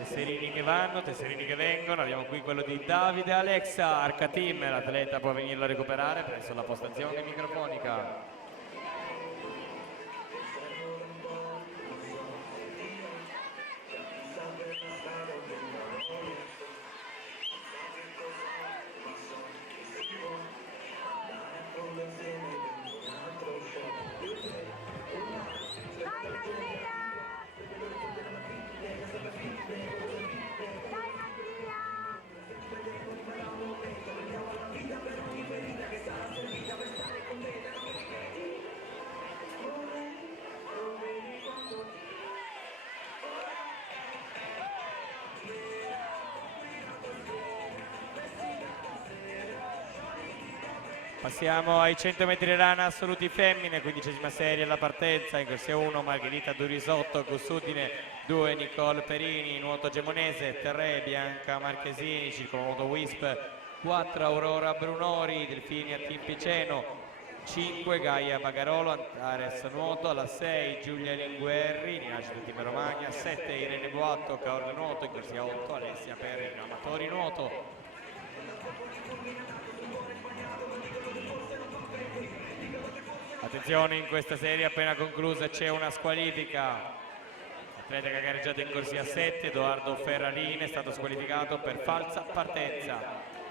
Tesserini che vanno, tesserini che vengono. Abbiamo qui quello di Davide Alexa, Arca Team, l'atleta può venirlo a recuperare presso la postazione microfonica. Passiamo ai 100 metri rana assoluti femmine, 15ª serie alla partenza, in corsia 1 Margherita Durisotto, Cussudine 2 Nicole Perini, nuoto gemonese 3 Bianca Marchesini, circolonuoto Wisp 4 Aurora Brunori, Delfini a Team Piceno 5 Gaia Bagarolo, Antares nuoto, alla 6 Giulia Linguerri, Rinascita Team Romagna, 7 Irene Boatto, Caorle nuoto, in corsia 8 Alessia Perri, Amatori nuoto. Attenzione, in questa serie appena conclusa c'è una squalifica. Atleta che ha gareggiato in corsia 7, Edoardo Ferrarini, è stato squalificato per falsa partenza.